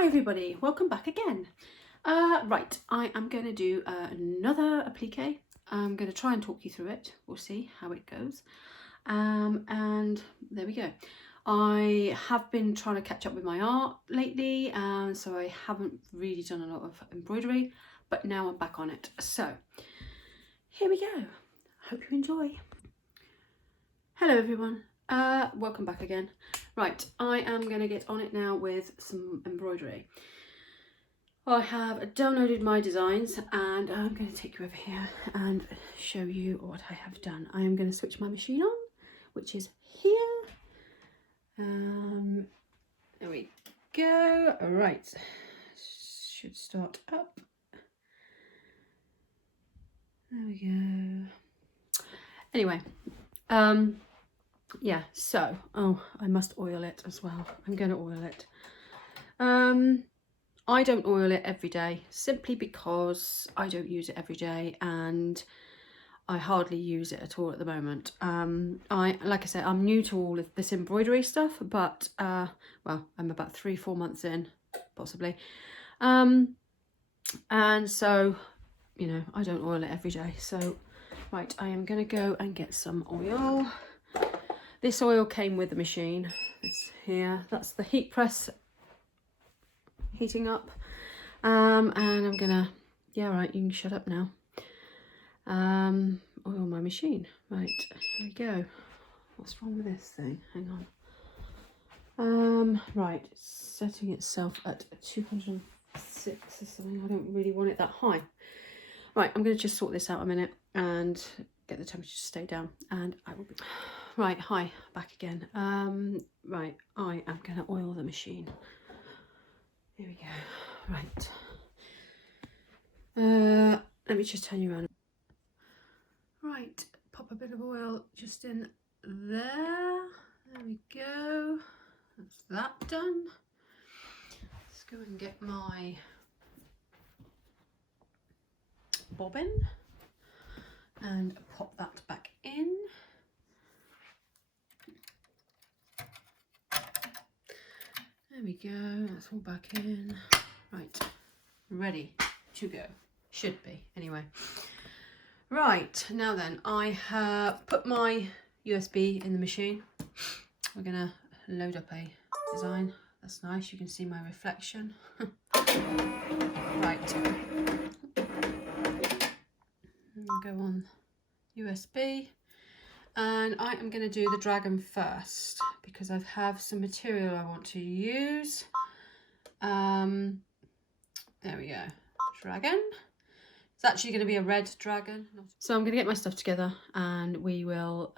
Hi everybody, welcome back again. Right, I am going to do another applique. I'm going to try and talk you through it. We'll see how it goes. And there we go. I have been trying to catch up with my art lately, and so I haven't really done a lot of embroidery, but now I'm back on it. So here we go. Hope you enjoy. Hello everyone. Welcome back again. Right, I am going to get on it now with some embroidery. I have downloaded my designs and I'm going to take you over here and show you what I have done. I am going to switch my machine on, which is here. There we go. All right, should start up. There we go. Anyway, yeah, so, I must oil it as well. I'm going to oil it. I don't oil it every day simply because I don't use it every day and I hardly use it at all at the moment. Like I said, I'm new to all of this embroidery stuff, but well, I'm about 3-4 months in, possibly. And so, you know, I don't oil it every day. So, right, I am going to go and get some oil. This oil came with the machine. It's here. That's the heat press heating up. And I'm gonna, yeah, right, you can shut up now. Oil my machine. Right, here we go. What's wrong with this thing? Hang on. Right, it's setting itself at 206 or something. I don't really want it that high. Right, I'm gonna just sort this out a minute and get the temperature to stay down, and I will be right. Hi, back again. Right, I am gonna oil the machine. Here we go. Right. Let me just turn you around. Right, pop a bit of oil just in there. There we go. That's that done. Let's go and get my bobbin and pop that back in. There we go, that's all back in. Right, ready to go. Should be, anyway. Right, now then, I have put my USB in the machine. We're gonna load up a design. That's nice, you can see my reflection. Right. Go on USB. And I am going to do the dragon first because I have some material I want to use. There we go. Dragon. It's actually going to be a red dragon. So I'm going to get my stuff together and we will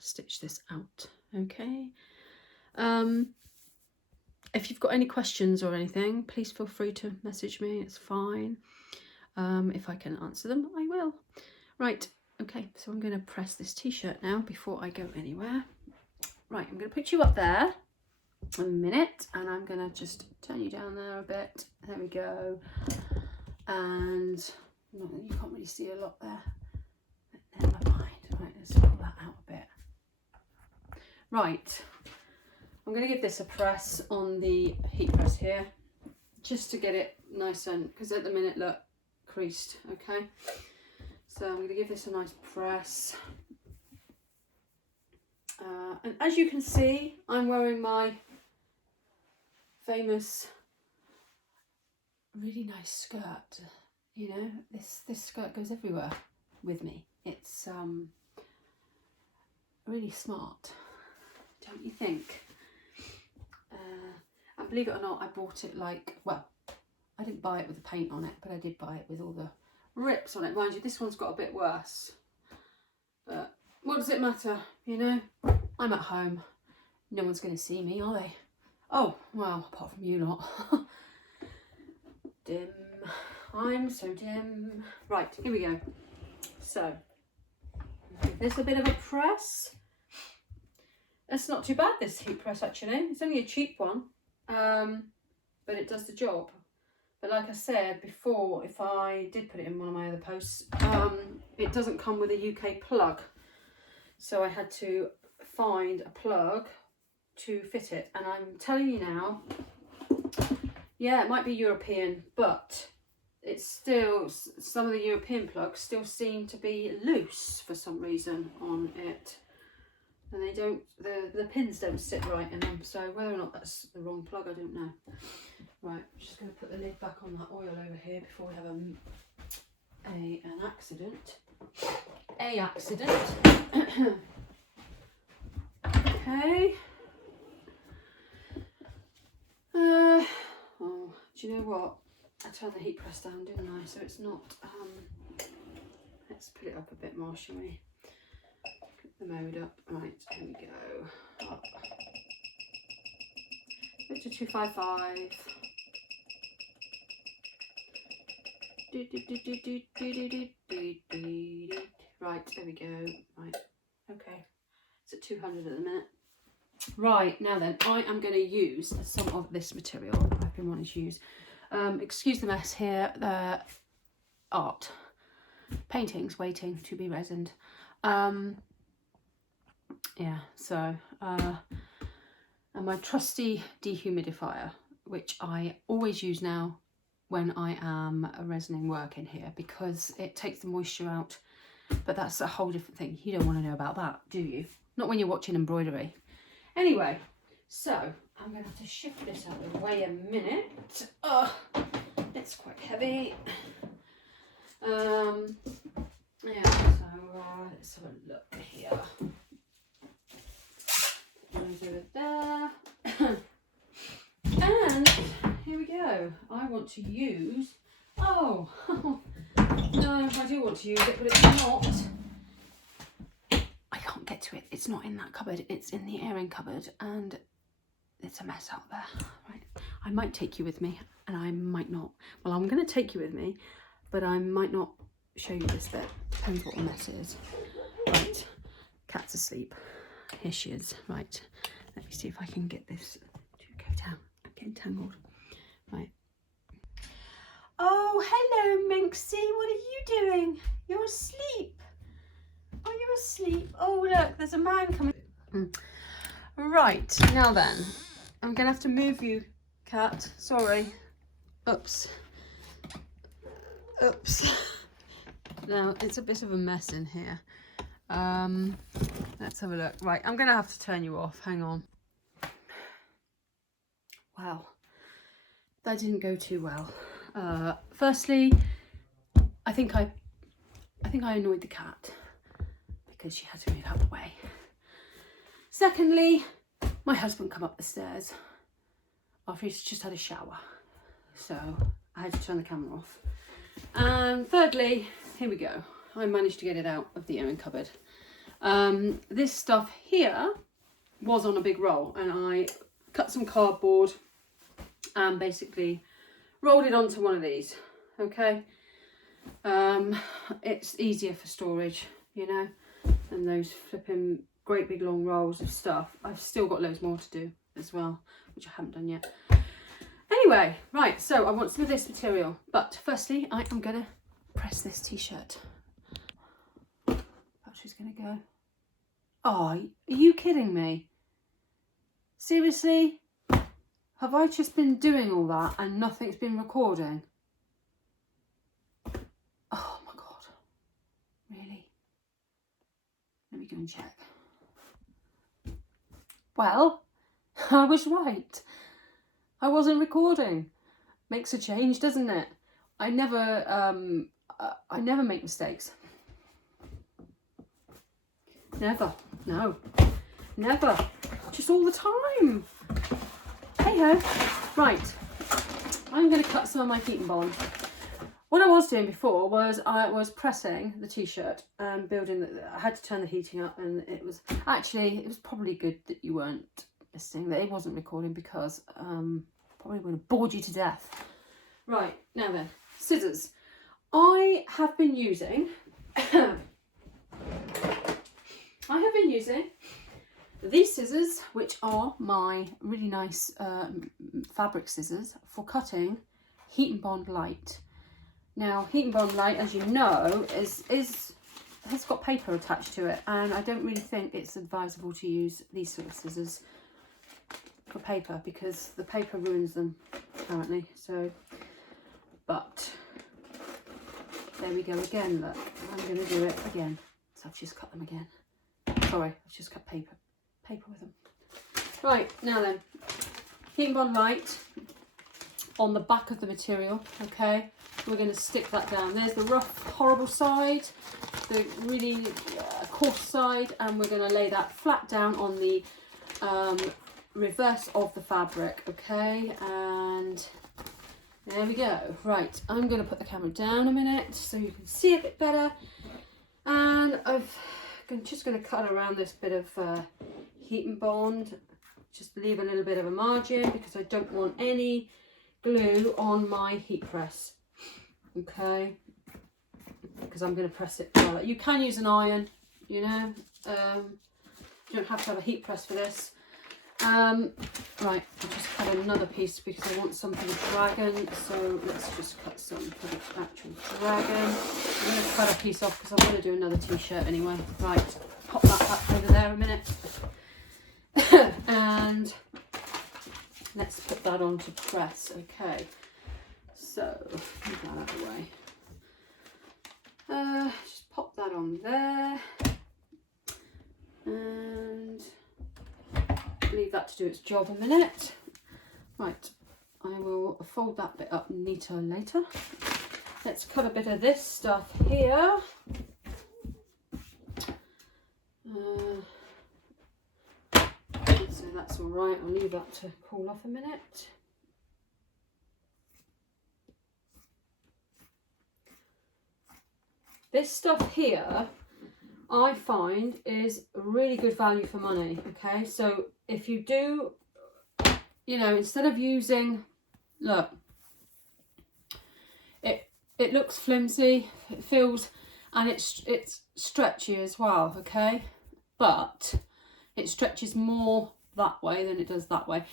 stitch this out. Okay. If you've got any questions or anything, please feel free to message me. It's fine. If I can answer them, I will. Right. Okay, so I'm going to press this t-shirt now before I go anywhere. Right, I'm going to put you up there a minute and I'm going to just turn you down there a bit. There we go. And you can't really see a lot there. But never mind. Right, let's pull that out a bit. Right, I'm going to give this a press on the heat press here just to get it nice and, because at the minute, look, creased, okay? So I'm going to give this a nice press. And as you can see, I'm wearing my famous, really nice skirt. You know, this skirt goes everywhere with me. It's really smart, don't you think? And believe it or not, I bought it like, well, I didn't buy it with the paint on it, but I did buy it with all the rips on it. Mind you, this one's got a bit worse, but what does it matter, you know? I'm at home, no one's going to see me, are they? Oh, well, apart from you lot. Dim, I'm so dim. Right, here we go. So give this a bit of a press. It's not too bad, this heat press, actually. It's only a cheap one, but it does the job. But like I said before, if I did put it in one of my other posts, it doesn't come with a UK plug. So I had to find a plug to fit it. And I'm telling you now, Yeah, it might be European, but it's still, some of the European plugs still seem to be loose for some reason on it. And they don't, the pins don't sit right in them. So whether or not that's the wrong plug, I don't know. Right, I'm just going to put the lid back on that oil over here before we have an accident. A accident. Okay. Oh, do you know what? I turned the heat press down, didn't I? So it's not. Let's put it up a bit more, shall we? Put the mode up. Right, here we go. Up. Put to 255. Right, there we go. Right, okay. It's at 200 at the minute. Right, now then, I am going to use some of this material I've been wanting to use. Excuse the mess here. Art. Paintings waiting to be resined. Yeah, so, and my trusty dehumidifier, which I always use now when I am resining work in here, because it takes the moisture out. But that's a whole different thing. You don't want to know about that, do you? Not when you're watching embroidery. Anyway, so I'm going to have to shift this out of the way a minute. It's quite heavy. Yeah, so let's have a look here. Goes over there. And here we go. I want to use, no, I do want to use it, but it's not. I can't get to it. It's not in that cupboard. It's in the airing cupboard, and it's a mess out there. Right. I might take you with me, and I might not. Well, I'm going to take you with me, but I might not show you this bit. Depends what the mess is. Right. Cat's asleep. Here she is. Right. Let me see if I can get this to go down. I'm getting tangled. Right. Oh, hello, Minxie. What are you doing? You're asleep. Are you asleep? Oh, look, there's a man coming. Right, now then, I'm going to have to move you, cat. Sorry. Oops. Now, it's a bit of a mess in here. Let's have a look. Right, I'm going to have to turn you off. Hang on. Wow. That didn't go too well. Firstly, I think I annoyed the cat because she had to move out of the way. Secondly, my husband come up the stairs after he's just had a shower, so I had to turn the camera off. And thirdly, here we go. I managed to get it out of the airing cupboard. This stuff here was on a big roll, and I cut some cardboard and basically rolled it onto one of these. Okay, it's easier for storage, you know, than those flipping great big long rolls of stuff. I've still got loads more to do as well, which I haven't done yet. Anyway, right, so I want some of this material, but firstly I am gonna press this t-shirt. Battery's gonna go. Oh, are you kidding me? Seriously? Have I just been doing all that and nothing's been recording? Oh my God, really? Let me go and check. Well, I was right. I wasn't recording. Makes a change, doesn't it? I never make mistakes. Never. No. Never. Just all the time. Hey ho. Right. I'm going to cut some of my heat and bond. What I was doing before was I was pressing the t-shirt and building. I had to turn the heating up, and it was probably good that you weren't listening, that it wasn't recording, because probably would have bored you to death. Right, now then, scissors. I have been using these scissors, which are my really nice fabric scissors for cutting heat and bond light. Now, heat and bond light, as you know, has got paper attached to it, and I don't really think it's advisable to use these sort of scissors for paper, because the paper ruins them. apparently. So, but there we go again. Look, I'm going to do it again. So I've just cut them again. Sorry, I've just cut paper with them. Right, now then, heat and bond light on the back of the material. Okay, we're going to stick that down. There's the rough, horrible side, the really coarse side, and we're going to lay that flat down on the reverse of the fabric. Okay, and there we go. Right, I'm going to put the camera down a minute so you can see a bit better, and I'm just going to cut around this bit of heat and bond, just leave a little bit of a margin because I don't want any glue on my heat press. Okay, because I'm going to press it well. You can use an iron, you know, you don't have to have a heat press for this. Right, I'll just cut another piece because I want something dragon, so let's just cut some for the actual dragon. I'm going to cut a piece off because I'm going to do another t-shirt anyway. Right, pop that up over there a minute. And let's put that on to press. Okay, so move that out of the way. Just pop that on there and leave that to do its job a minute. Right, I will fold that bit up neater later. Let's cut a bit of this stuff here. So that's all right, I'll leave that to cool off a minute. This stuff here, I find, is really good value for money. Okay, so if you do, you know, instead of using, look, it looks flimsy, it feels, and it's stretchy as well. Okay, but it stretches more that way than it does that way.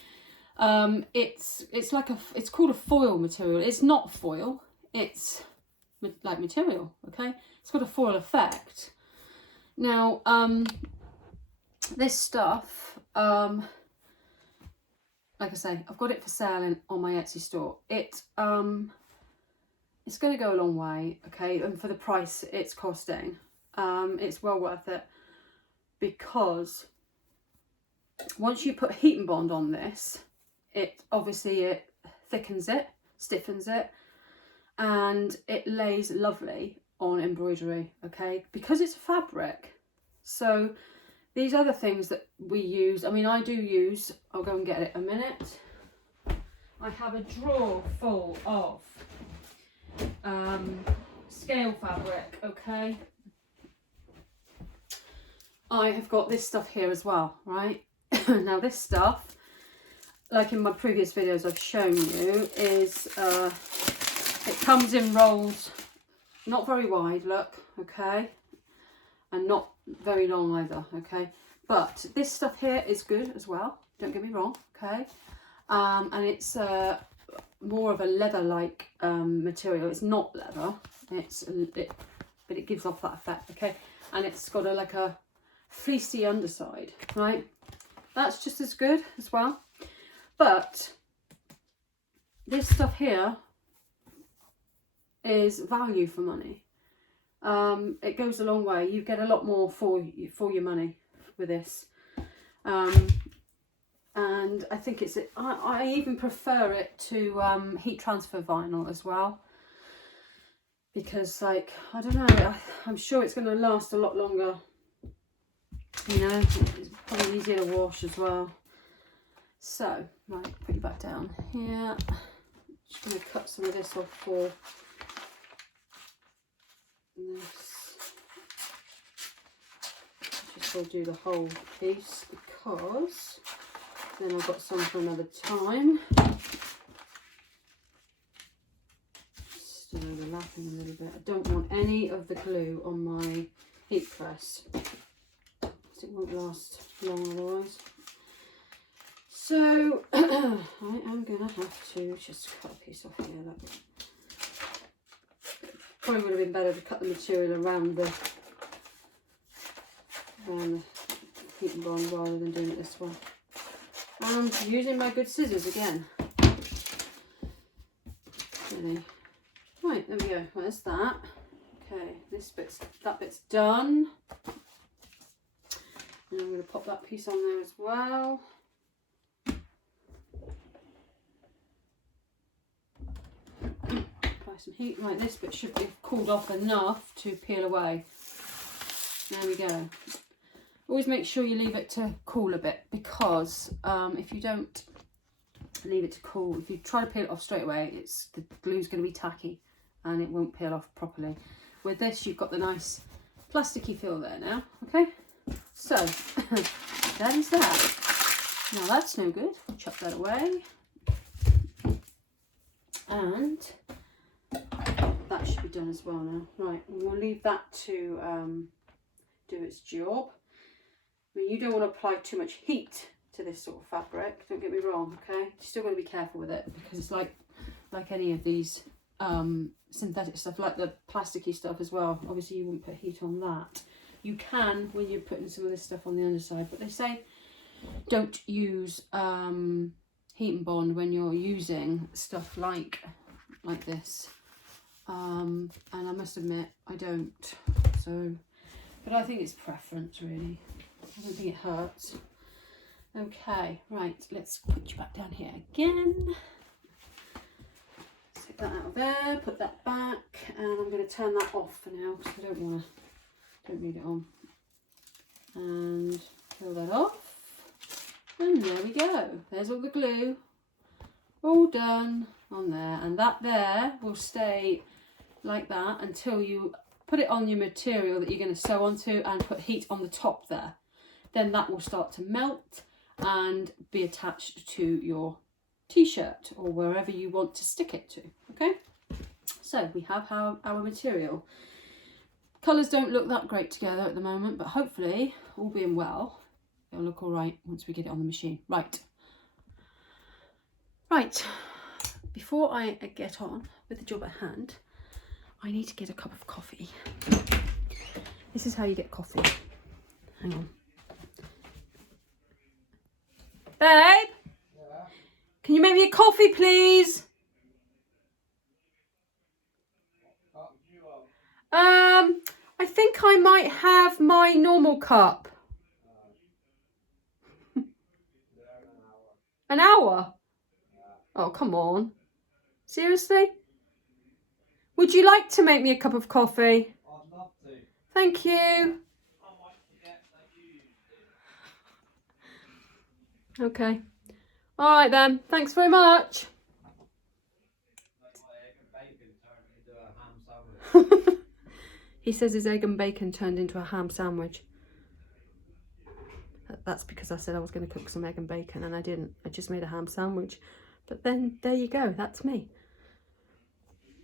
It's like it's called a foil material. It's not foil, it's like material. Okay, it's got a foil effect. Now this stuff, like I say, I've got it for sale on my Etsy store. It's going to go a long way. Okay, and for the price it's costing, it's well worth it, because once you put heat and bond on this, it thickens it, stiffens it, and it lays lovely on embroidery. Okay, because it's fabric. So these other things that we use, I mean, I do use, I'll go and get it a minute. I have a drawer full of scale fabric. Okay, I have got this stuff here as well, right? Now this stuff, like in my previous videos I've shown you, is it comes in rolls, not very wide, look, okay, and not very long either. Okay, but this stuff here is good as well, don't get me wrong. Okay, and it's more of a leather-like material. It's not leather, but it gives off that effect. Okay, and it's got like a fleecy underside, right? That's just as good as well. But this stuff here is value for money. It goes a long way. You get a lot more for your money with this. And I think I even prefer it to heat transfer vinyl as well, because, like, I don't know, I'm sure it's going to last a lot longer. You know, it's probably easier to wash as well. So, right, put you back down here. Just going to cut some of this off for this. Just going to do the whole piece because then I've got some for another time. Just overlapping a little bit. I don't want any of the glue on my heat press, it won't last long otherwise. So I am gonna have to just cut a piece off here. Look. Probably would have been better to cut the material around the heat and bond rather than doing it this way. And using my good scissors again. really. Right, there we go. Where's that? Okay, that bit's done. And I'm going to pop that piece on there as well. Apply some heat. Right, this bit should be cooled off enough to peel away. There we go. Always make sure you leave it to cool a bit, because if you don't leave it to cool, if you try to peel it off straight away, the glue's going to be tacky and it won't peel off properly. With this, you've got the nice plasticky feel there now. Okay, so that is that. Now that's no good. Chuck that away, and that should be done as well now. Right, we'll leave that to do its job. I mean, you don't want to apply too much heat to this sort of fabric, don't get me wrong, okay? You're still got to be careful with it, because it's like any of these synthetic stuff, like the plasticky stuff as well. Obviously you wouldn't put heat on that. You can when you're putting some of this stuff on the underside, but they say don't use heat and bond when you're using stuff like this. And I must admit I don't, so, but I think it's preference really. I don't think it hurts. Okay, right, let's put you back down here again. Take that out of there, put that back, and I'm going to turn that off for now because I don't need it on. And peel that off. And there we go. There's all the glue. All done on there. And that there will stay like that until you put it on your material that you're going to sew onto and put heat on the top there. Then that will start to melt and be attached to your t-shirt or wherever you want to stick it to. Okay, so we have our material. Colours don't look that great together at the moment, but hopefully, all being well, it'll look all right once we get it on the machine. Right, before I get on with the job at hand, I need to get a cup of coffee. This is how you get coffee. Hang on. Babe? Yeah? Can you make me a coffee, please? I think I might have my normal cup. An hour? Oh, come on. Seriously? Would you like to make me a cup of coffee? I'd love to. Thank you. I might forget that you. Okay. All right then. Thanks very much. He says his egg and bacon turned into a ham sandwich. That's because I said I was going to cook some egg and bacon and I didn't. I just made a ham sandwich. But then, there you go. That's me.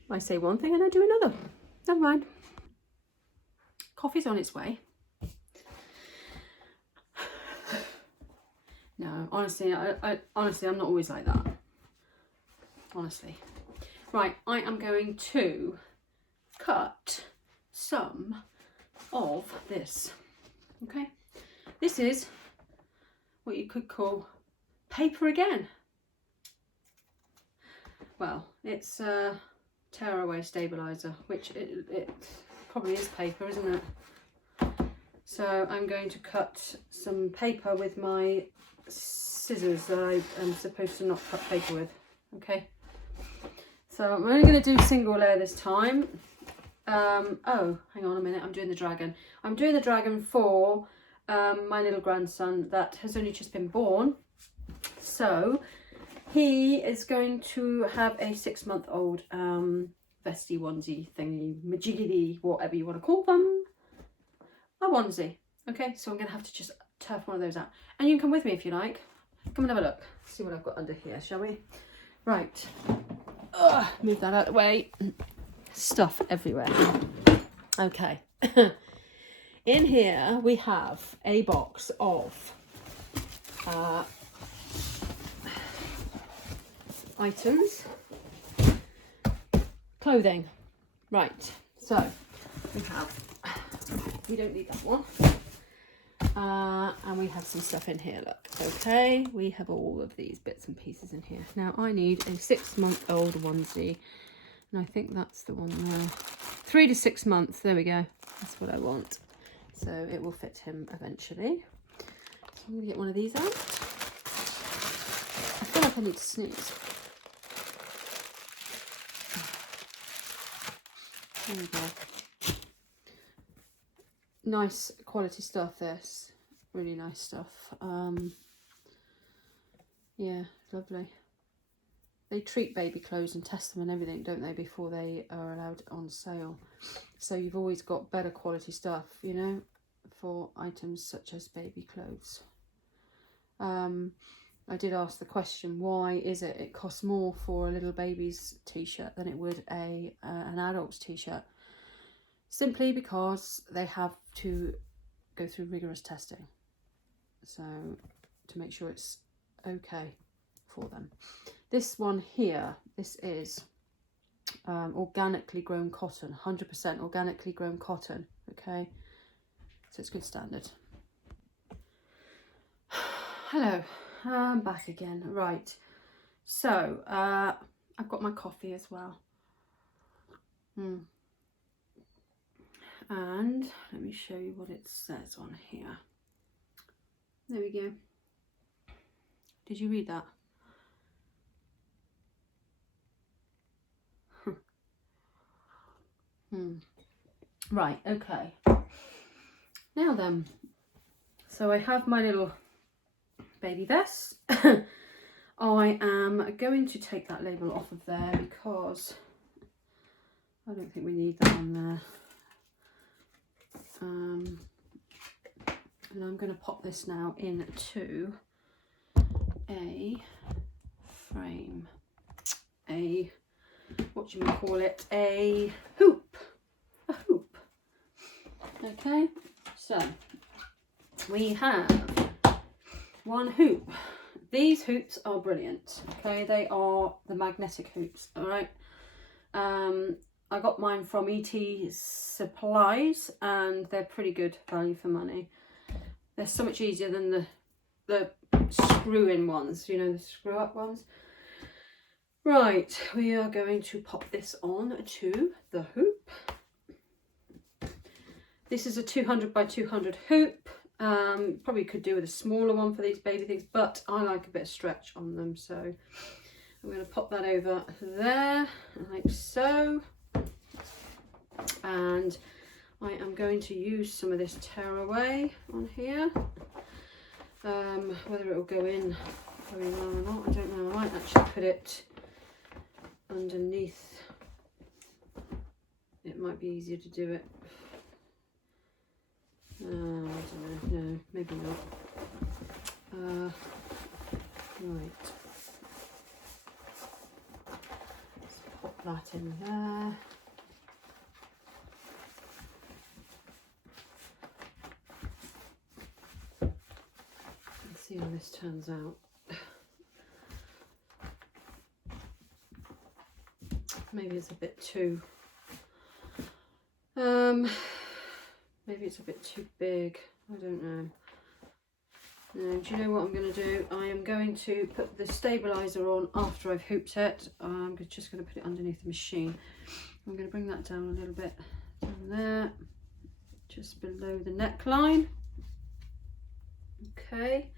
I say one thing and I do another. Never mind. Coffee's on its way. No, honestly, I'm not always like that. Honestly. Right, I am going to cut some of this. Okay, this is what you could call paper again. Well, it's a tearaway stabilizer, which it probably is paper, isn't it? So I'm going to cut some paper with my scissors that I am supposed to not cut paper with. Okay, so I'm only going to do single layer this time. Oh, hang on a minute, I'm doing the dragon. I'm doing the dragon for my little grandson that has only just been born. So he is going to have a 6-month-old vesty onesie thingy, majiggity, whatever you want to call them. A onesie. Okay, so I'm going to have to just turf one of those out. And you can come with me if you like. Come and have a look. See what I've got under here, shall we? Right. Move that out of the way. Stuff everywhere. Okay. In here we have a box of items. Clothing. Right. So we don't need that one. And we have some stuff in here, look. Okay, we have all of these bits and pieces in here. Now I need a 6-month-old onesie And I think that's the one there. 3 to 6 months. There we go. That's what I want. So it will fit him eventually. So I'm going to get one of these out. I feel like I need to sneeze. There we go. Nice quality stuff, this. Really nice stuff. Yeah, lovely. They treat baby clothes and test them and everything, don't they, before they are allowed on sale. So you've always got better quality stuff, you know, for items such as baby clothes. I did ask the question, why is it costs more for a little baby's t-shirt than it would an adult's t-shirt? Simply because they have to go through rigorous testing. So to make sure it's okay for them. This one here, this is organically grown cotton, 100% organically grown cotton, okay? So it's good standard. Hello, I'm back again. Right, so I've got my coffee as well. And let me show you what it says on here. There we go. Did you read that? Right, okay. Now then, so I have my little baby vest. I am going to take that label off of there because I don't think we need that on there. And I'm going to pop this now into a frame, what do you call it, a hoop. Okay, so we have one hoop. These hoops are brilliant. Okay, they are the magnetic hoops. All right. I got mine from ET Supplies, and they're pretty good value for money. They're so much easier than the screw-in ones, you know, the screw-up ones. Right, we are going to pop this on to the hoop. This is a 200 by 200 hoop. Probably could do with a smaller one for these baby things, but I like a bit of stretch on them, so I'm going to pop that over there like so. And I am going to use some of this tearaway on here. Whether it will go in very well or not, I don't know. I might actually put it underneath. It might be easier to do it. I don't know. No, maybe not. Right. Let's pop that in there. Let's see how this turns out. Maybe it's a bit too maybe it's a bit too big. I don't know. No, do you know what I'm going to do? I am going to put the stabilizer on after I've hooped it. I'm just going to put it underneath the machine. I'm going to bring that down a little bit down there, just below the neckline. Okay,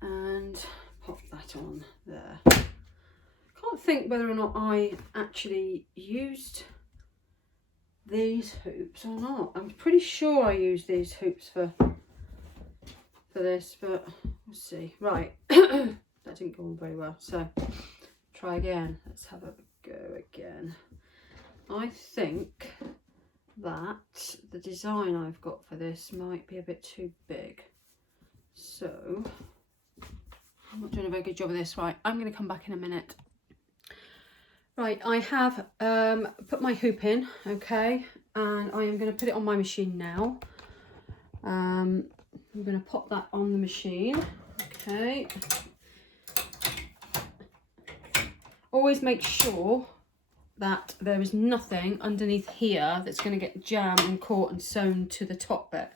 and pop that on there. Can't think whether or not I actually used these hoops or not. I'm pretty sure I used these hoops for this, but we'll see. Right. That didn't go on very well, so try again. Let's have a go again. I think that the design I've got for this might be a bit too big, so I'm not doing a very good job of this. Right, I'm going to come back in a minute. Right, I have put my hoop in, okay, and I am going to put it on my machine now. I'm going to pop that on the machine, okay. Always make sure that there is nothing underneath here that's going to get jammed and caught and sewn to the top bit.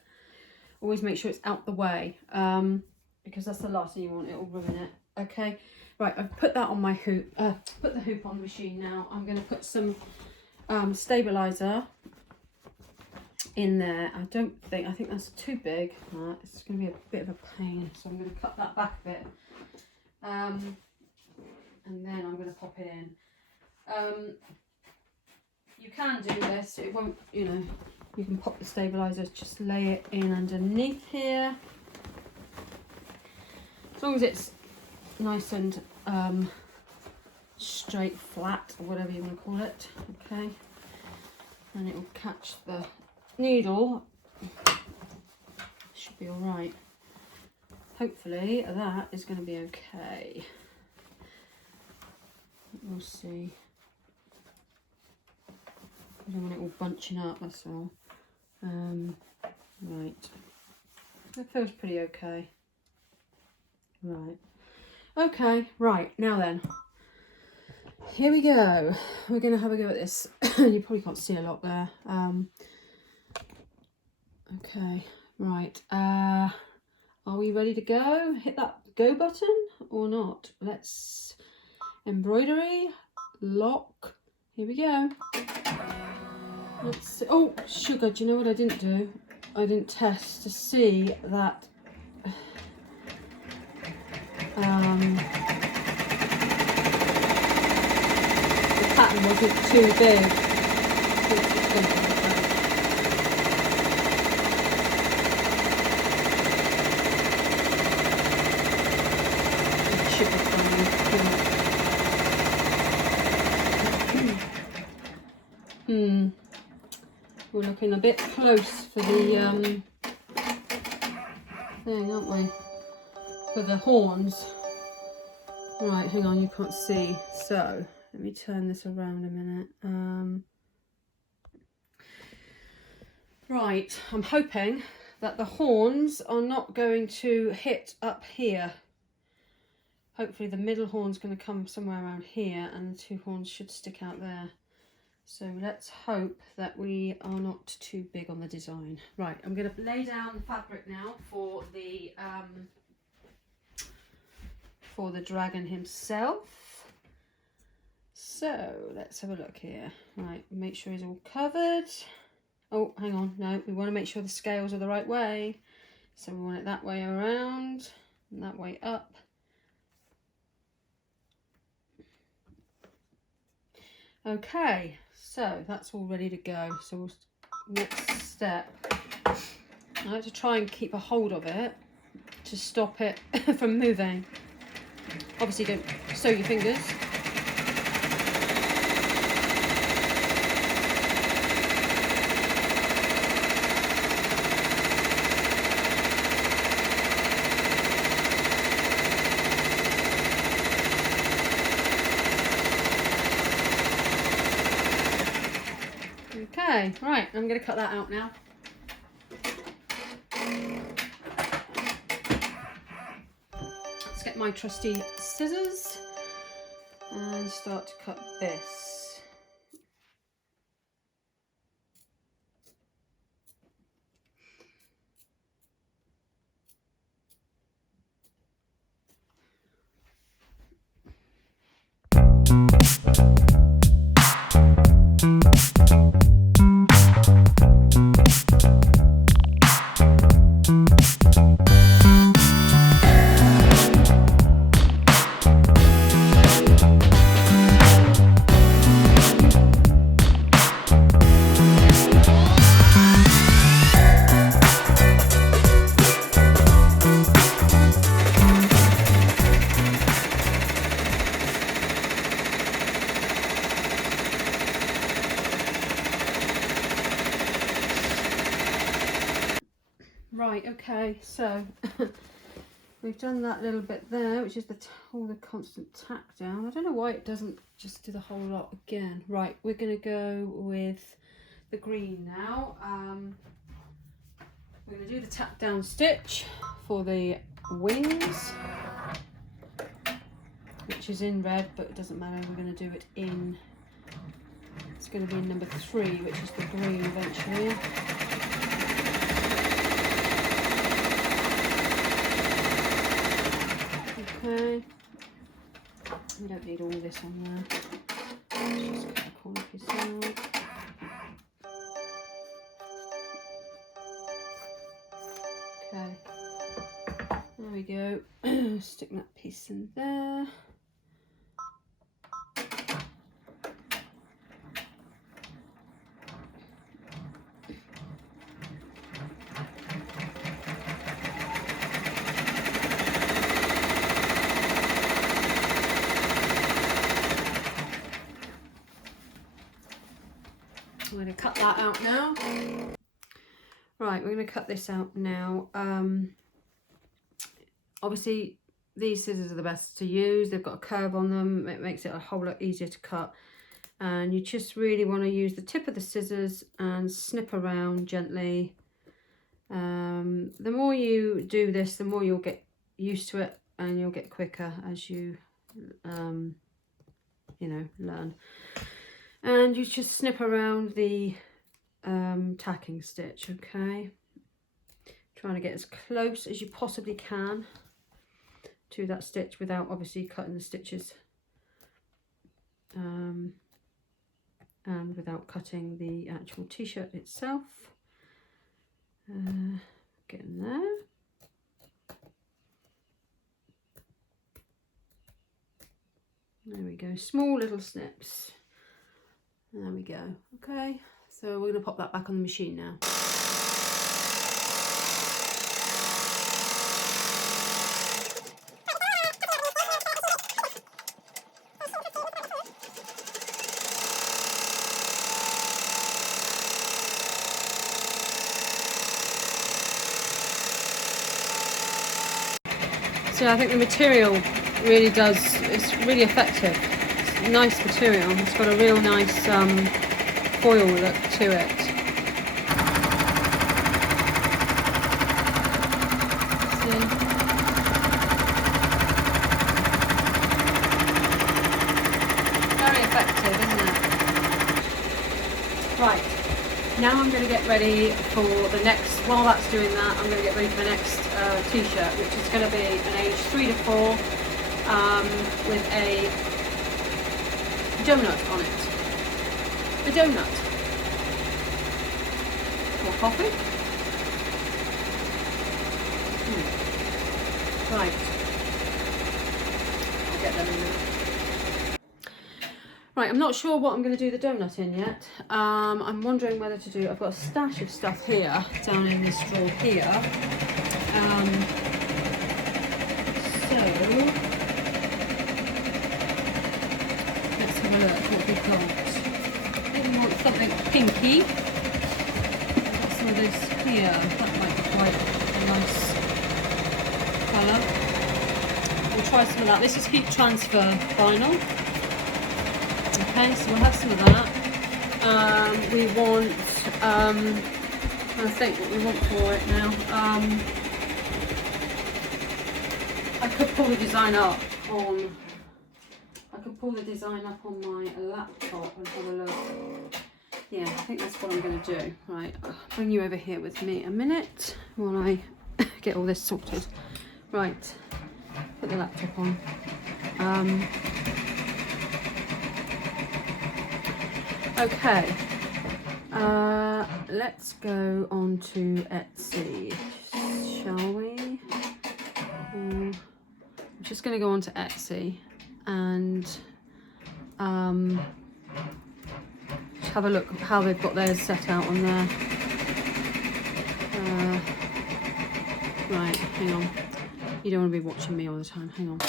Always make sure it's out the way, because that's the last thing you want, it will ruin it, okay. Right, I've put that on my hoop, put the hoop on the machine now. I'm going to put some stabiliser in there. I think that's too big. It's going to be a bit of a pain, so I'm going to cut that back a bit. And then I'm going to pop it in. You can do this, it won't, you know, you can pop the stabiliser, just lay it in underneath here. As long as it's nice and straight, flat, or whatever you want to call it, okay. And it will catch the needle. Should be all right. Hopefully that is going to be okay. We'll see. I don't want it all bunching up, that's all. Right. That feels pretty okay. Right. Okay, right, now then. Here we go. We're going to have a go at this. You probably can't see a lot there. Okay, right. Are we ready to go? Hit that go button or not? Let's embroidery, lock. Here we go. Let's see. Oh, sugar, do you know what I didn't do? I didn't test to see that the pattern wasn't too big. We're looking a bit close for the thing, aren't we? For the horns. Right, hang on, you can't see. So let me turn this around a minute. Right, I'm hoping that the horns are not going to hit up here. Hopefully the middle horn's going to come somewhere around here and the two horns should stick out there. So let's hope that we are not too big on the design. Right, I'm going to lay down the fabric now for the dragon himself. So let's have a look here. Right, make sure he's all covered. Oh, hang on, no, we want to make sure the scales are the right way. So we want it that way around and that way up. Okay, so that's all ready to go. So next step, I like to try and keep a hold of it to stop it from moving. Obviously don't sew your fingers. Okay, right, I'm going to cut that out now. Let's get my trusty scissors and start to cut this. Right, okay, so we've done that little bit there, which is all the constant tack down. I don't know why it doesn't just do the whole lot again. Right, we're going to go with the green now. We're going to do the tack down stitch for the wings, which is in red, but it doesn't matter. We're going to do it in, it's going to be in number 3, which is the green eventually. Okay, We don't need all this on there. Just cut a corner piece out. Okay, there we go. Stick that piece in there. I'm going to cut that out now. Right, we're going to cut this out now. Obviously, these scissors are the best to use. They've got a curve on them. It makes it a whole lot easier to cut. And you just really want to use the tip of the scissors and snip around gently. The more you do this, the more you'll get used to it, and you'll get quicker as you, you know, learn. And you just snip around the tacking stitch, okay? Trying to get as close as you possibly can to that stitch without obviously cutting the stitches, and without cutting the actual t-shirt itself. Getting there. There we go, small little snips. There we go. Okay, so we're going to pop that back on the machine now. So I think the material really does, it's really effective. It's nice material. It's got a real nice foil look to it. See? Very effective, isn't it? Right, now I'm going to get ready for the next, while that's doing that, I'm going to get ready for the next t-shirt, which is going to be an age 3 to 4 with a donut on it. The donut. More coffee. Right. I'll get them in there. Right, I'm not sure what I'm going to do the donut in yet. I'm wondering whether to do, I've got a stash of stuff here, down in this drawer here. So, let's have a look what we've got. I think we want something pinky. I've got some of this here. That might be quite a nice colour. We'll try some of that. This is heat transfer vinyl. Okay, so we'll have some of that. We want, I think what we want for it now. I could pull the design up on, my laptop and have a look. Yeah, I think that's what I'm going to do. Right, I'll bring you over here with me a minute while I get all this sorted. Right, put the laptop on. Okay, let's go on to Etsy, shall we? I'm just going to go on to Etsy and just have a look how they've got theirs set out on there. Right, hang on. You don't want to be watching me all the time, hang on.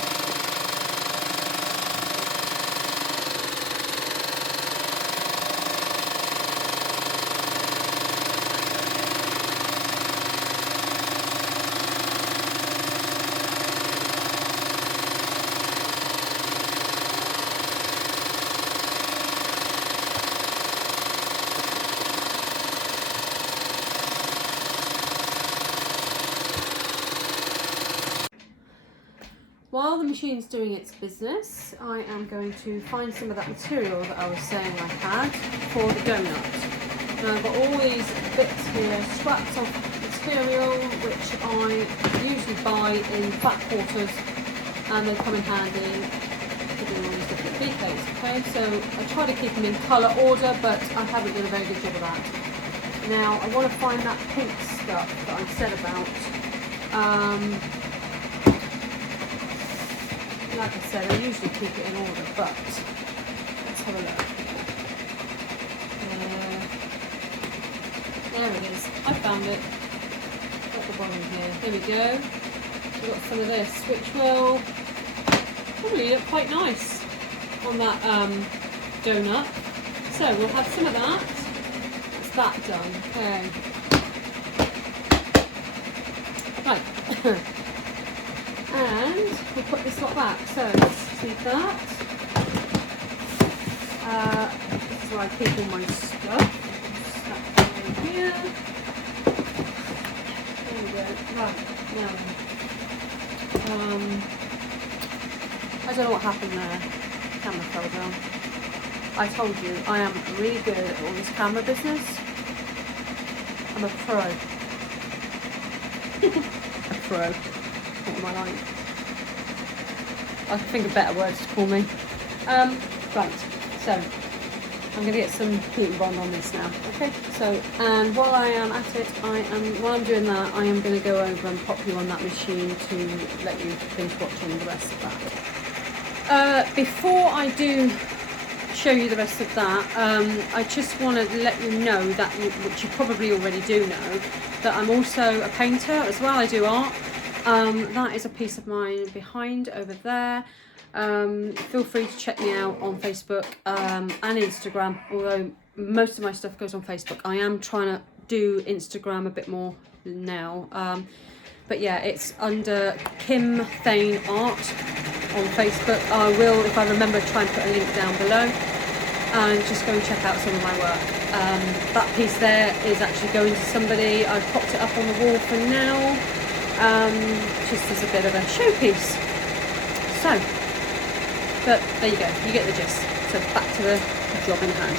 While the machine's doing its business, I am going to find some of that material that I was saying I had for the donut. Now I've got all these bits here, scraps of material, which I usually buy in fat quarters, and they come in handy for doing appliques, okay? So I try to keep them in colour order, but I haven't done a very good job of that. Now I want to find that pink stuff that I said about. Like I said, I usually keep it in order, but let's have a look. There it is. I found it. At the bottom here. Here we go. We've got some of this, which will probably look quite nice on that donut. So we'll have some of that. That's that done. Okay. Right. And we'll put this lot back. So let's leave that. This is where I keep all my stuff. Stack that in here. There we go. Right. Now. I don't know what happened there. The camera fell down. I told you, I am really good at all this camera business. I'm a pro. A pro. What am I like? I can think of better words to call me. Right, so I'm going to get some heat and bond on this now. Okay, so, and while I am at it, while I'm doing that, I am going to go over and pop you on that machine to let you finish watching the rest of that. Before I do show you the rest of that, I just want to let you know that, which you probably already do know, that I'm also a painter as well. I do art. That is a piece of mine behind over there. Feel free to check me out on Facebook and Instagram, although most of my stuff goes on Facebook. I am trying to do Instagram a bit more now, but yeah, it's under Kim Thane Art on Facebook. I will, if I remember, try and put a link down below and just go and check out some of my work. That piece there is actually going to somebody. I've popped it up on the wall for now, just as a bit of a showpiece. So, but there you go, you get the gist. So back to the job in hand.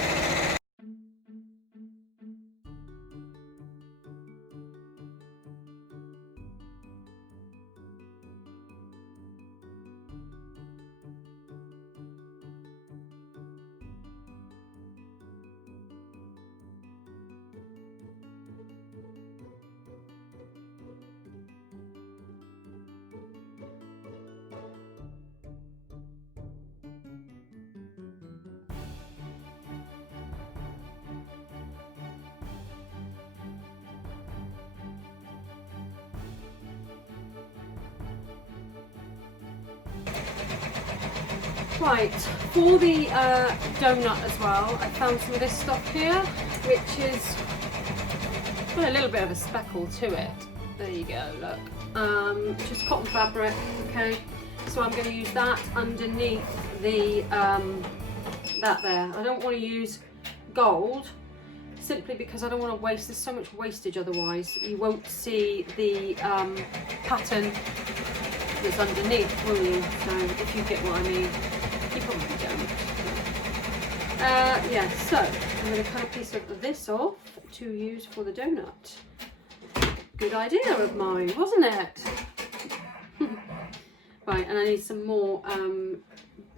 Right, for the donut as well, I found some of this stuff here, which is got a little bit of a speckle to it. There you go, look. Just cotton fabric, okay? So I'm going to use that underneath the that there. I don't want to use gold, simply because I don't want to waste. There's so much wastage otherwise. You won't see the pattern that's underneath, will you? So if you get what I mean. You probably don't. Yeah, so I'm going to cut a piece of this off to use for the donut. Good idea of mine, wasn't it? Right, and I need some more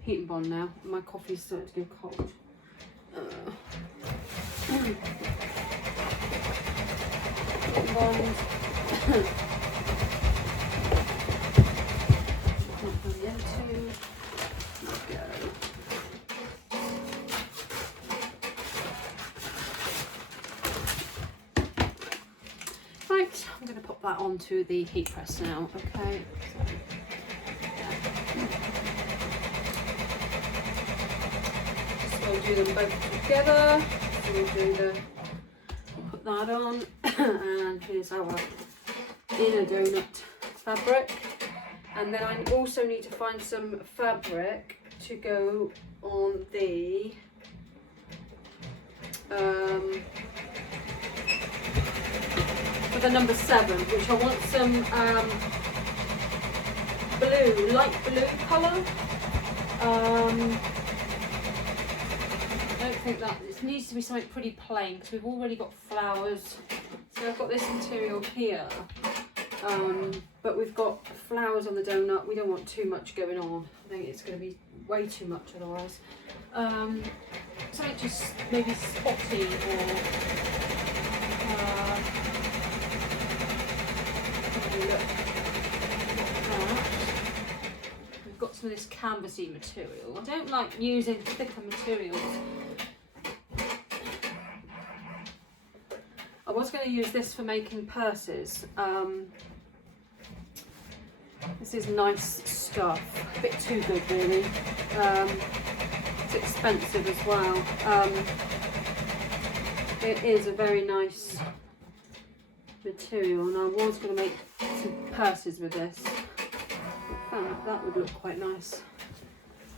heat and bond now. My coffee's starting to go cold. Heat and bond. Right, I'm going to pop that onto the heat press now, okay? So we'll do them both together. So we'll put that on, and here's our inner donut fabric. And then I also need to find some fabric to go on the for the number 7, which I want some blue, light blue colour. I don't think that, it needs to be something pretty plain because we've already got flowers. So I've got this material here, But we've got flowers on the donut. We don't want too much going on. I think it's going to be way too much otherwise. Something just maybe spotty or we've got some of this canvasy material. I don't like using thicker materials. I was going to use this for making purses. This is nice stuff, a bit too good really. It's expensive as well. It is a very nice material, and I was going to make some purses with this. In fact, that would look quite nice.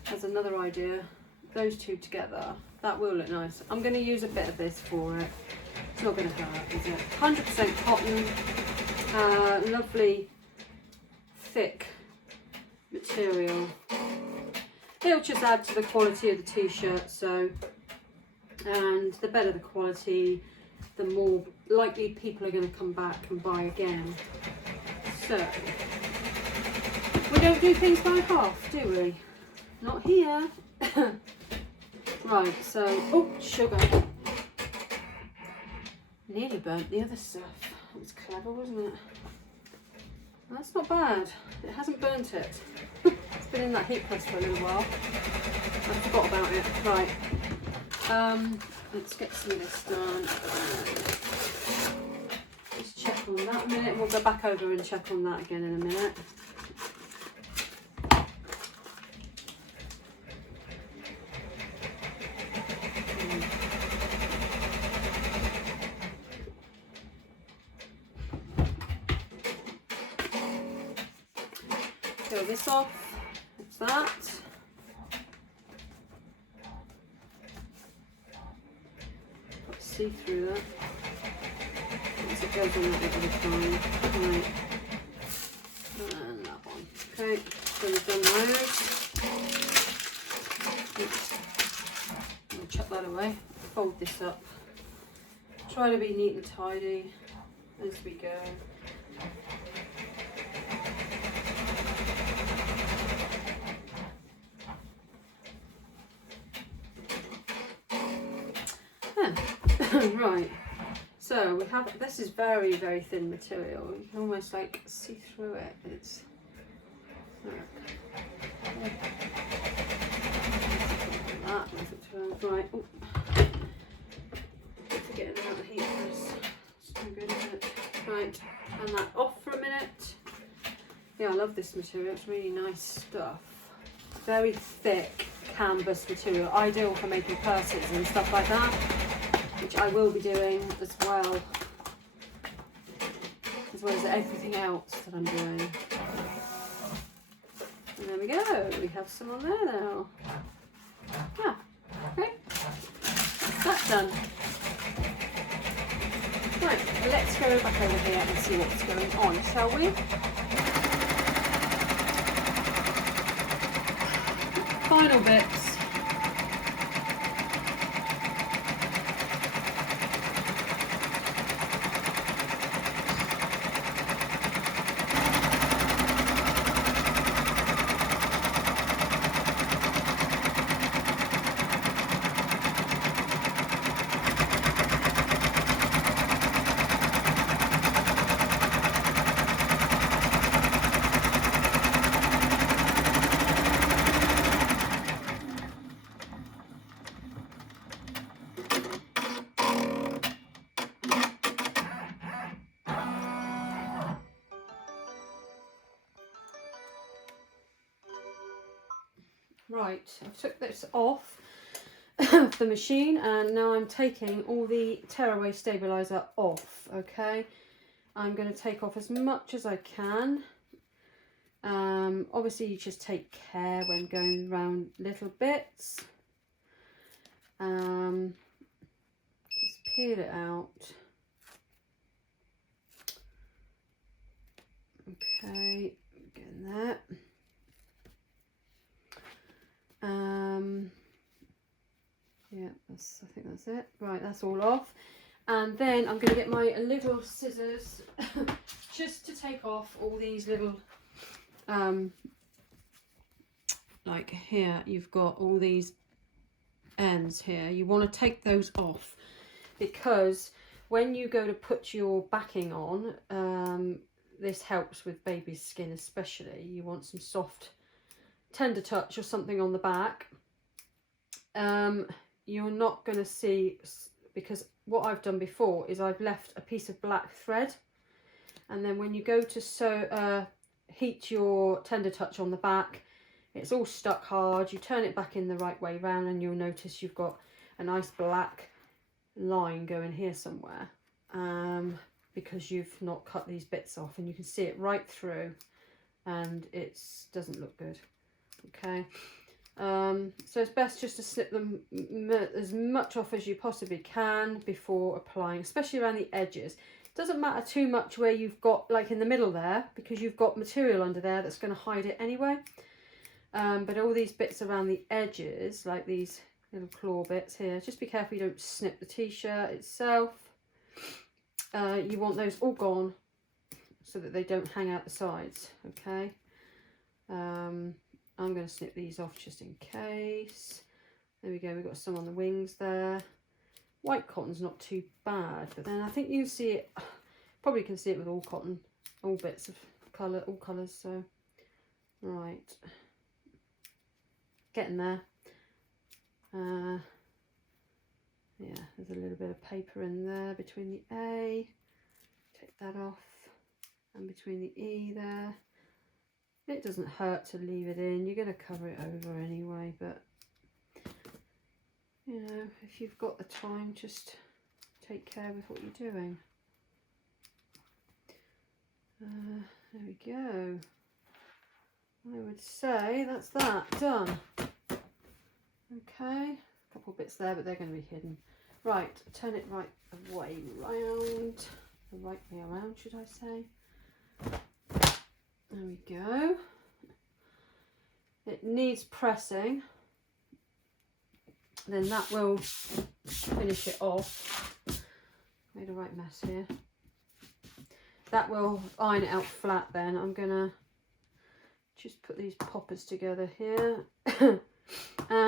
That's another idea. Those two together, that will look nice. I'm going to use a bit of this for it. It's not going to hurt, is it? 100% cotton, lovely thick material. It'll just add to the quality of the t-shirt, so, and the better the quality, the more likely people are going to come back and buy again. So, we don't do things by half, do we? Not here. Right, so, oh, sugar. Nearly burnt the other stuff. That was clever, wasn't it? That's not bad. It hasn't burnt it. It's been in that heat press for a little while. I forgot about it. Right. Let's get some of this done. Just check on that a minute. We'll go back over and check on that again in a minute. Peel this off. That's that. See through that. Once it goes on that bit of the time. Right. And that one. Okay, so we've done those. Oops. I'll chuck that away. Fold this up. Try to be neat and tidy as we go. Right, so we have, this is very, very thin material. You can almost like see through it. It's, right, oh. Getting out the heat press. So good, isn't it? Right, turn that off for a minute. Yeah, I love this material. It's really nice stuff. Very thick canvas material, ideal for making purses and stuff like that, which I will be doing as well as everything else that I'm doing. And there we go, we have some on there now. Ah, okay, that's done. Right, let's go back over here and see what's going on, shall we? Final bits. Right, I've took this off the machine and now I'm taking all the tearaway stabilizer off. Okay, I'm going to take off as much as I can. Obviously you just take care when going around little bits. Just peel it out. Okay, getting that. Yeah, I think that's it. Right, that's all off. And then I'm going to get my little scissors just to take off all these little, like here, you've got all these ends here. You want to take those off, because when you go to put your backing on, this helps with baby's skin especially. You want some soft, tender touch or something on the back. You're not going to see, because what I've done before is I've left a piece of black thread, and then when you go to heat your tender touch on the back, it's all stuck hard. You turn it back in the right way round and you'll notice you've got a nice black line going here somewhere, because you've not cut these bits off, and you can see it right through and it doesn't look good. Okay, so it's best just to snip them as much off as you possibly can before applying, especially around the edges. It doesn't matter too much where you've got, like in the middle there, because you've got material under there that's going to hide it anyway. But all these bits around the edges, like these little claw bits here, just be careful you don't snip the t-shirt itself. You want those all gone so that they don't hang out the sides. Okay, I'm going to snip these off just in case. There we go, we've got some on the wings there. White cotton's not too bad, but then I think you can see it, probably can see it with all cotton, all bits of colour, all colours. So right, getting there. Yeah, there's a little bit of paper in there between the A, take that off, and between the E there. It doesn't hurt to leave it in, you're going to cover it over anyway, but you know, if you've got the time, just take care with what you're doing. There we go. I would say that's that done. Okay, a couple bits there, but they're going to be hidden. Right, turn it right way round, the right way around, should I say. There we go. It needs pressing, then that will finish it off. Made a right mess here. That will iron it out flat then. I'm going to just put these poppers together here.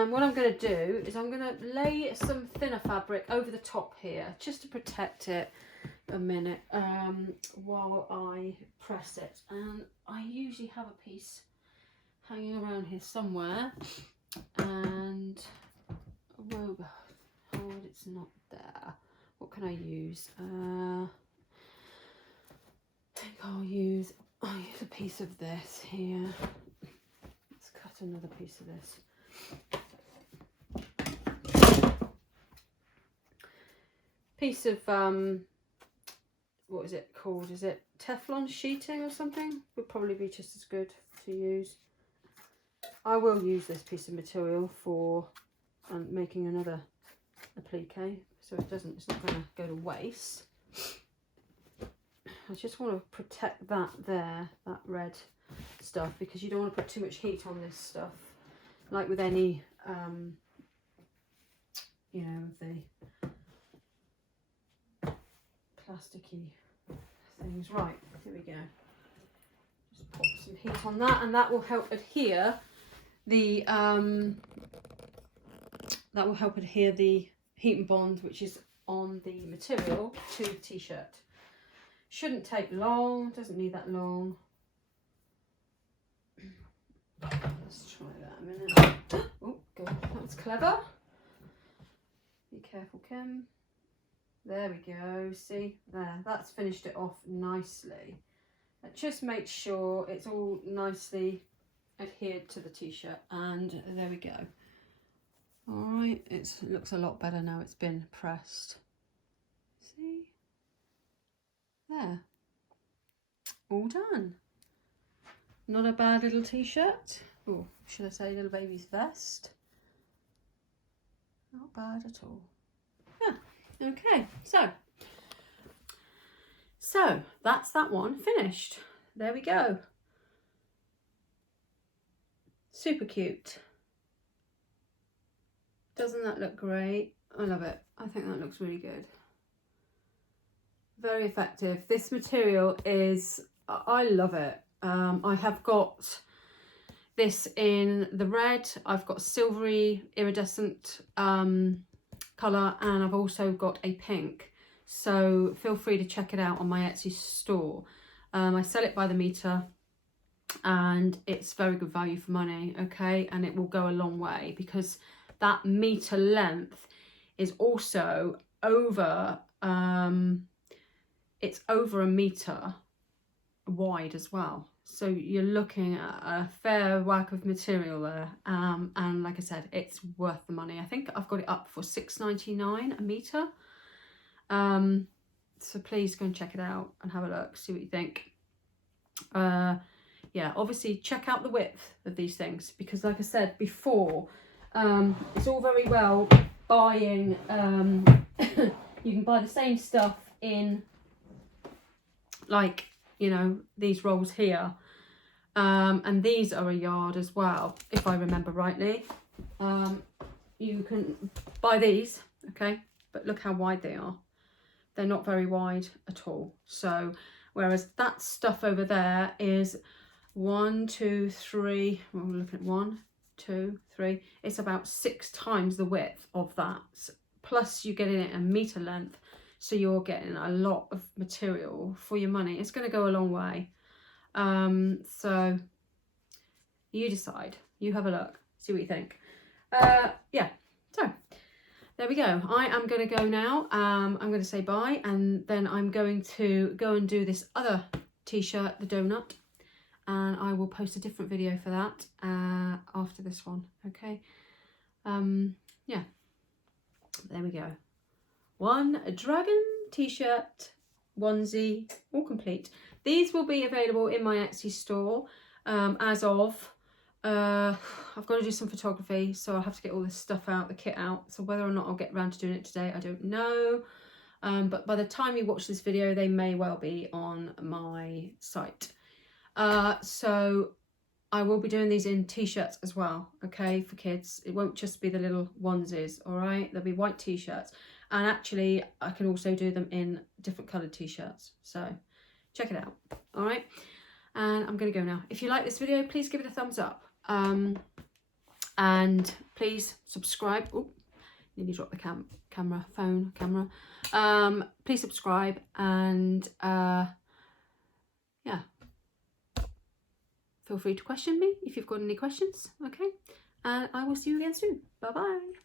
What I'm going to do is I'm going to lay some thinner fabric over the top here just to protect it a minute while I press it. And I usually have a piece hanging around here somewhere, and whoa, oh, it's not there. What can I use? I think I'll use a piece of this here. Let's cut another piece of this. Piece of what is it called? Is it Teflon sheeting or something? Would probably be just as good to use. I will use this piece of material for making another applique, so it's not going to go to waste. I just want to protect that there, that red stuff, because you don't want to put too much heat on this stuff, like with any you know, the plasticky things. Right, here we go. Just pop some heat on that, and that will help adhere the heat and bond which is on the material to the t-shirt. Shouldn't take long, doesn't need that long. Let's try that a minute. Oh god, that was clever. Be careful, Kim. There we go, see there, that's finished it off nicely. Just make sure it's all nicely adhered to the t-shirt, and there we go. All right, it looks a lot better now it's been pressed. See there, all done. Not a bad little t-shirt. Oh, should I say little baby's vest? Not bad at all. Yeah, okay, so that's that one finished. There we go. Super cute. Doesn't that look great? I love it. I think that looks really good. Very effective. This material is, I love it. I have got this in the red, I've got silvery iridescent colour, and I've also got a pink. So feel free to check it out on my Etsy store. I sell it by the meter and it's very good value for money, okay? And it will go a long way because that meter length is also over, it's over a meter wide as well. So you're looking at a fair whack of material there, and like I said, it's worth the money. I think I've got it up for $6.99 a meter. So please go and check it out and have a look, see what you think. Yeah, obviously check out the width of these things because, like I said before, it's all very well buying. You can buy the same stuff in, like, you know, these rolls here, and these are a yard as well, if I remember rightly. You can buy these, okay, but look how wide they are. They're not very wide at all. So whereas that stuff over there is 1, 2, 3, well, we're looking at 1, 2, 3, it's about 6 times the width of that, plus you're getting it a meter length. So you're getting a lot of material for your money. It's going to go a long way. So you decide. You have a look. See what you think. Yeah. So there we go. I am going to go now. I'm going to say bye. And then I'm going to go and do this other t-shirt, the donut. And I will post a different video for that after this one. Okay. Yeah. There we go. One dragon t-shirt, onesie, all complete. These will be available in my Etsy store as of, I've got to do some photography, so I'll have to get all this stuff out, the kit out. So whether or not I'll get around to doing it today, I don't know. But by the time you watch this video, they may well be on my site. So I will be doing these in t-shirts as well, okay, for kids. It won't just be the little onesies, all right? There'll be white t-shirts. And actually, I can also do them in different coloured t-shirts. So check it out, all right? And I'm going to go now. If you like this video, please give it a thumbs up. And please subscribe. Oh, nearly dropped the camera. Please subscribe and, yeah. Feel free to question me if you've got any questions, okay? And I will see you again soon. Bye-bye.